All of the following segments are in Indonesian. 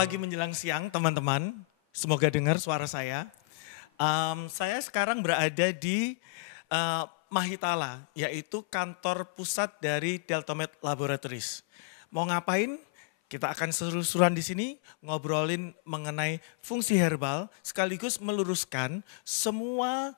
pagi menjelang siang teman-teman, semoga dengar suara saya. Saya sekarang berada di Mahitala, yaitu kantor pusat dari Deltomed Laboratories. Mau ngapain? Kita akan seru-seruan di sini ngobrolin mengenai fungsi herbal sekaligus meluruskan semua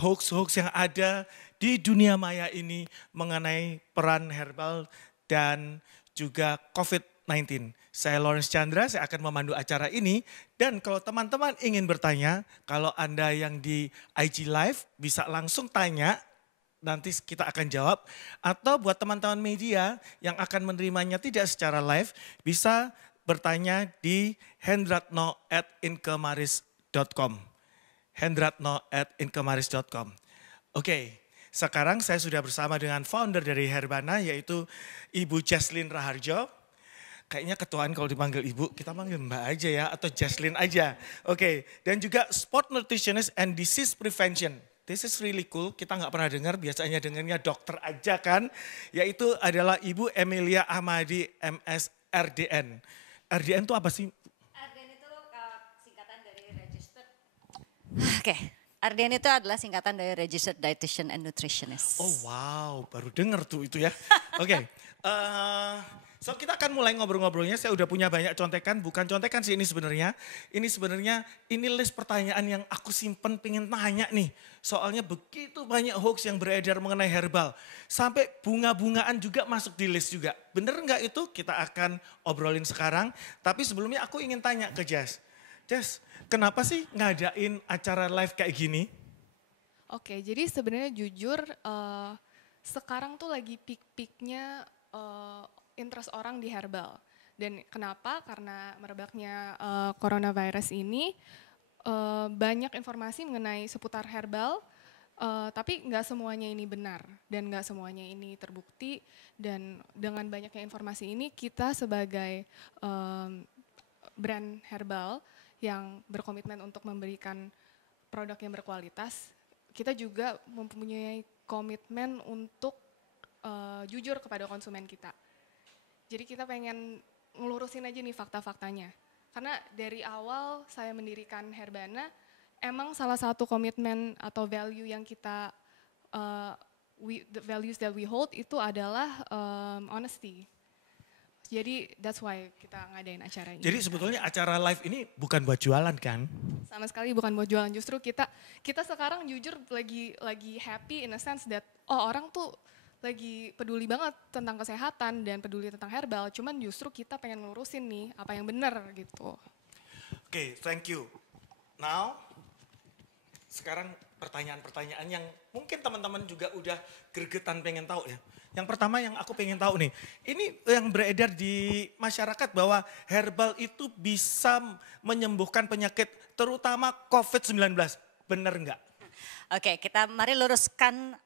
hoax-hoax yang ada di dunia maya ini mengenai peran herbal dan juga COVID-19. Saya Lawrence Chandra, saya akan memandu acara ini. Dan kalau teman-teman ingin bertanya, kalau Anda yang di IG Live bisa langsung tanya, nanti kita akan jawab. Atau buat teman-teman media yang akan menerimanya tidak secara live, bisa bertanya di hendratno@inkemaris.com. hendratno@inkemaris.com. Oke, sekarang saya sudah bersama dengan founder dari Herbana yaitu Ibu Jaslyn Raharjo. Kayaknya ketuaan kalau dipanggil ibu, kita panggil mbak aja ya atau Jaslyn aja. Oke, dan juga Sport Nutritionist and Disease Prevention. This is really cool, kita nggak pernah dengar, biasanya dengarnya dokter aja kan. Yaitu adalah Ibu Emilia Ahmadi MS RDN. RDN itu apa sih? RDN itu singkatan dari Registered. Oke, RDN itu adalah singkatan dari Registered Dietitian and Nutritionist. Oh wow, baru dengar tuh itu ya. Oke, so kita akan mulai ngobrol-ngobrolnya. Saya udah punya banyak contekan, bukan contekan sih ini sebenarnya. Ini list pertanyaan yang aku simpen pengen tanya nih. Soalnya begitu banyak hoax yang beredar mengenai herbal. Sampai bunga-bungaan juga masuk di list juga. Bener nggak itu? Kita akan obrolin sekarang. Tapi sebelumnya aku ingin tanya ke Jess. Jess, kenapa sih ngadain acara live kayak gini? Oke, jadi sebenarnya jujur sekarang tuh lagi peak-peaknya interest orang di herbal. Dan kenapa? Karena merebaknya coronavirus ini banyak informasi mengenai seputar herbal, tapi nggak semuanya ini benar dan nggak semuanya ini terbukti. Dan dengan banyaknya informasi ini kita sebagai brand herbal yang berkomitmen untuk memberikan produk yang berkualitas, kita juga mempunyai komitmen untuk jujur kepada konsumen kita. Jadi kita pengen ngelurusin aja nih fakta-faktanya. Karena dari awal saya mendirikan Herbana, emang salah satu komitmen atau value yang kita, the values that we hold itu adalah honesty. Jadi that's why kita ngadain acara ini. Jadi sebetulnya acara live ini bukan buat jualan kan? Sama sekali bukan buat jualan, justru kita sekarang jujur lagi happy in a sense that orang tuh lagi peduli banget tentang kesehatan dan peduli tentang herbal, cuman justru kita pengen ngelurusin nih apa yang benar gitu. Oke, thank you. Now, sekarang pertanyaan-pertanyaan yang mungkin teman-teman juga udah gregetan pengen tahu ya. Yang pertama yang aku pengen tahu nih, ini yang beredar di masyarakat bahwa herbal itu bisa menyembuhkan penyakit terutama COVID-19. Benar nggak? Oke, kita mari luruskan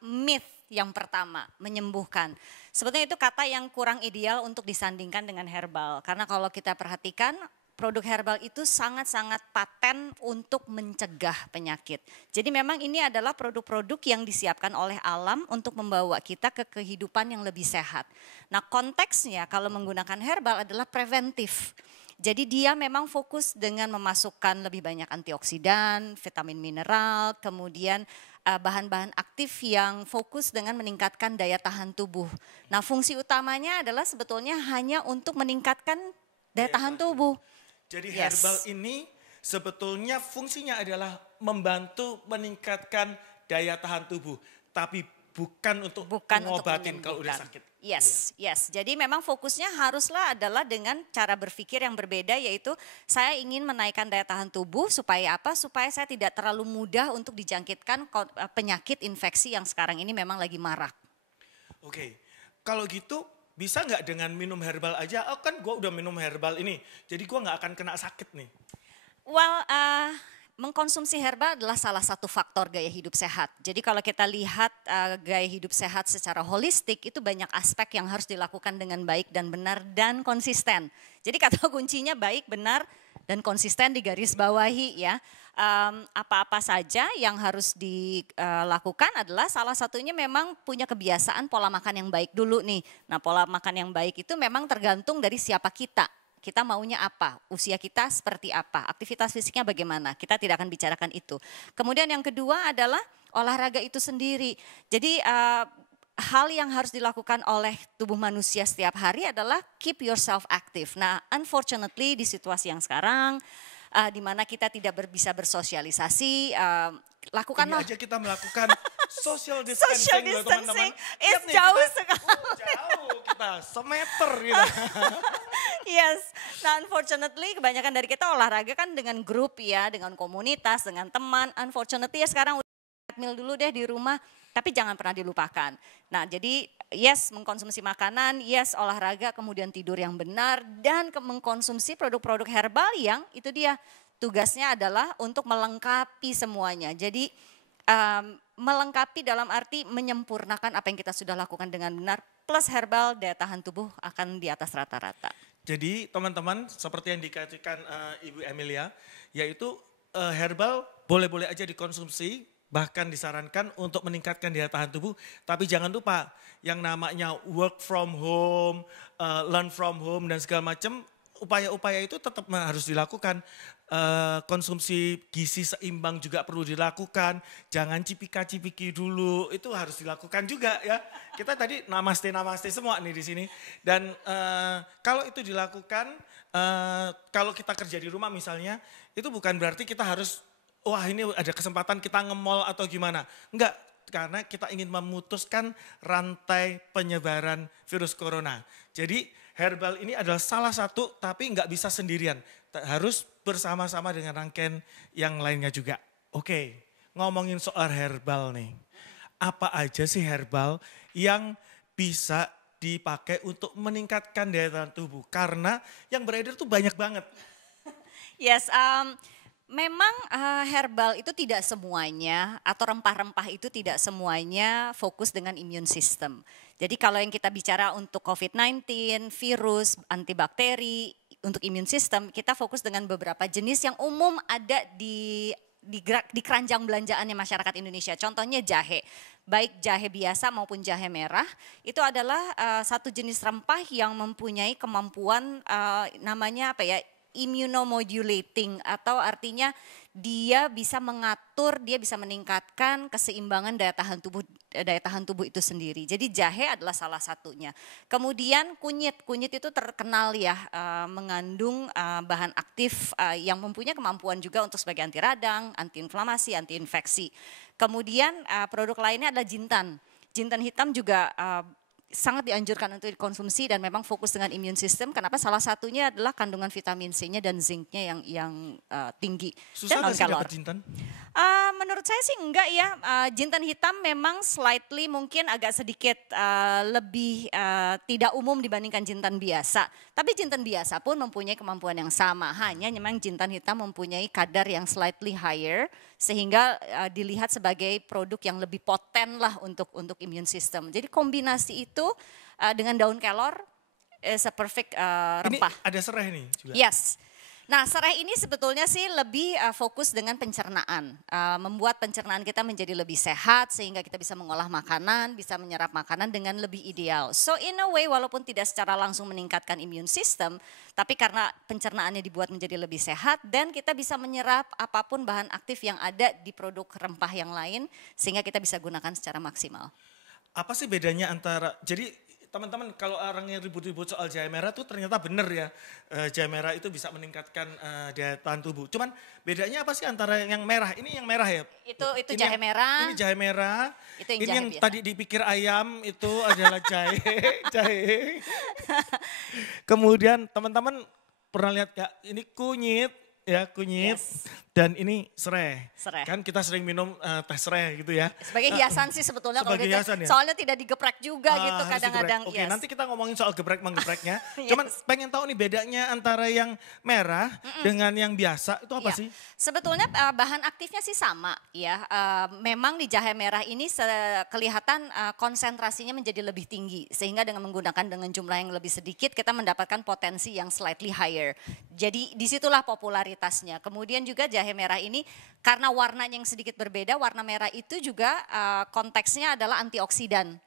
myth yang pertama, menyembuhkan. Sebetulnya itu kata yang kurang ideal untuk disandingkan dengan herbal. Karena kalau kita perhatikan, produk herbal itu sangat-sangat paten untuk mencegah penyakit. Jadi memang ini adalah produk-produk yang disiapkan oleh alam untuk membawa kita ke kehidupan yang lebih sehat. Nah konteksnya kalau menggunakan herbal adalah preventif. Jadi dia memang fokus dengan memasukkan lebih banyak antioksidan, vitamin mineral, kemudian bahan-bahan aktif yang fokus dengan meningkatkan daya tahan tubuh. Nah fungsi utamanya adalah sebetulnya hanya untuk meningkatkan daya tahan tubuh. Jadi herbal ini sebetulnya fungsinya adalah membantu meningkatkan daya tahan tubuh. Tapi bukan untuk mengobatin kalau udah sakit. Yes. Jadi memang fokusnya haruslah adalah dengan cara berpikir yang berbeda, yaitu saya ingin menaikkan daya tahan tubuh supaya apa? Supaya saya tidak terlalu mudah untuk dijangkitkan penyakit infeksi yang sekarang ini memang lagi marak. Oke, kalau gitu bisa nggak dengan minum herbal aja? Oh kan gue udah minum herbal ini, jadi gue nggak akan kena sakit nih. Well, mengkonsumsi herbal adalah salah satu faktor gaya hidup sehat. Jadi kalau kita lihat gaya hidup sehat secara holistik, itu banyak aspek yang harus dilakukan dengan baik dan benar dan konsisten. Jadi kata kuncinya baik, benar, dan konsisten digaris bawahi ya. Apa-apa saja yang harus dilakukan adalah salah satunya memang punya kebiasaan pola makan yang baik dulu nih. Nah pola makan yang baik itu memang tergantung dari siapa kita. Kita maunya apa? Usia kita seperti apa? Aktivitas fisiknya bagaimana? Kita tidak akan bicarakan itu. Kemudian yang kedua adalah olahraga itu sendiri. Jadi hal yang harus dilakukan oleh tubuh manusia setiap hari adalah keep yourself active. Nah, unfortunately di situasi yang sekarang, di mana kita tidak bisa bersosialisasi, lakukanlah. Ini aja kita melakukan social distancing, Social loh, distancing teman-teman. is Lihat nih, jauh kita, sekali. jauh kita, semeter gitu. Yes, nah unfortunately kebanyakan dari kita olahraga kan dengan grup ya, dengan komunitas, dengan teman. Unfortunately ya sekarang udah treadmill dulu deh di rumah, tapi jangan pernah dilupakan. Nah jadi yes mengkonsumsi makanan, yes olahraga, kemudian tidur yang benar, dan mengkonsumsi produk-produk herbal yang itu dia tugasnya adalah untuk melengkapi semuanya. Jadi melengkapi dalam arti menyempurnakan apa yang kita sudah lakukan dengan benar, plus herbal daya tahan tubuh akan di atas rata-rata. Jadi teman-teman seperti yang dikatakan Ibu Emilia, yaitu herbal boleh-boleh aja dikonsumsi, bahkan disarankan untuk meningkatkan daya tahan tubuh. Tapi jangan lupa yang namanya work from home, learn from home dan segala macam, upaya-upaya itu tetap harus dilakukan. Konsumsi gizi seimbang juga perlu dilakukan. Jangan cipika-cipiki dulu, itu harus dilakukan juga ya. Kita tadi namaste semua nih di sini. Dan kalau itu dilakukan, kalau kita kerja di rumah misalnya, itu bukan berarti kita harus, wah ini ada kesempatan kita nge-mall atau gimana. Enggak, karena kita ingin memutuskan rantai penyebaran virus corona. Jadi herbal ini adalah salah satu, tapi enggak bisa sendirian. Harus bersama-sama dengan rangkaian yang lainnya juga. Oke, ngomongin soal herbal nih. Apa aja sih herbal yang bisa dipakai untuk meningkatkan daya tahan tubuh? Karena yang beredar tuh banyak banget. Yes, memang herbal itu tidak semuanya atau rempah-rempah itu tidak semuanya fokus dengan immune system. Jadi kalau yang kita bicara untuk COVID-19, virus, antibakteri, untuk immune system kita fokus dengan beberapa jenis yang umum ada di keranjang belanjaannya masyarakat Indonesia. Contohnya jahe, baik jahe biasa maupun jahe merah, itu adalah satu jenis rempah yang mempunyai kemampuan namanya apa ya, immunomodulating, atau artinya dia bisa mengatur, dia bisa meningkatkan keseimbangan daya tahan tubuh itu sendiri. Jadi jahe adalah salah satunya. Kemudian kunyit itu terkenal ya mengandung bahan aktif yang mempunyai kemampuan juga untuk sebagai anti radang, anti inflamasi, anti infeksi. Kemudian produk lainnya adalah jintan. Jintan hitam juga sangat dianjurkan untuk dikonsumsi dan memang fokus dengan immune system. Kenapa? Salah satunya adalah kandungan vitamin C-nya dan zinc-nya yang tinggi. Susah dan gak sih non-kalor. dapat jintan? Menurut saya sih enggak ya. Jintan hitam memang slightly mungkin agak sedikit lebih tidak umum dibandingkan jintan biasa. Tapi jintan biasa pun mempunyai kemampuan yang sama. Hanya memang jintan hitam mempunyai kadar yang slightly higher sehingga dilihat sebagai produk yang lebih poten lah untuk immune system. Jadi kombinasi itu dengan daun kelor is a perfect rempah. Ini ada serai nih juga. Yes. Nah serai ini sebetulnya sih lebih fokus dengan pencernaan. Membuat pencernaan kita menjadi lebih sehat sehingga kita bisa mengolah makanan, bisa menyerap makanan dengan lebih ideal. So in a way walaupun tidak secara langsung meningkatkan immune system, tapi karena pencernaannya dibuat menjadi lebih sehat dan kita bisa menyerap apapun bahan aktif yang ada di produk rempah yang lain sehingga kita bisa gunakan secara maksimal. Apa sih bedanya antara, jadi teman-teman kalau orang yang ribut-ribut soal jahe merah tuh ternyata benar ya, jahe merah itu bisa meningkatkan daya tahan tubuh. Cuman bedanya apa sih antara yang merah, ini yang merah ya? Itu jahe merah. Ini jahe merah, Itu yang ini jahe yang biasa. tadi dipikir ayam itu adalah jahe. Kemudian teman-teman pernah lihat gak, ini kunyit. Ya kunyit Yes. dan ini serai. Serai. Kan kita sering minum teh serai gitu ya. Sebagai hiasan sih sebetulnya kalau Sebagai kita, hiasan ya? soalnya tidak digeprek juga gitu Harus kadang-kadang. digeprek. Oke, Yes. nanti kita ngomongin soal geprek-menggepreknya. Yes. Cuman pengen tahu nih bedanya antara yang merah dengan yang biasa itu apa Ya, sih? sebetulnya bahan aktifnya sih sama ya. Memang di jahe merah ini kelihatan konsentrasinya menjadi lebih tinggi sehingga dengan menggunakan dengan jumlah yang lebih sedikit kita mendapatkan potensi yang slightly higher. Jadi disitulah popularitasnya. Kemudian juga jahe merah ini karena warnanya yang sedikit berbeda, warna merah itu juga konteksnya adalah antioksidan.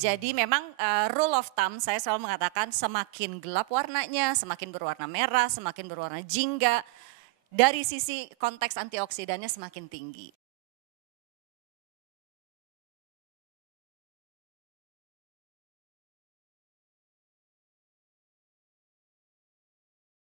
Jadi memang rule of thumb saya selalu mengatakan semakin gelap warnanya, semakin berwarna merah, semakin berwarna jingga, dari sisi konteks antioksidannya semakin tinggi.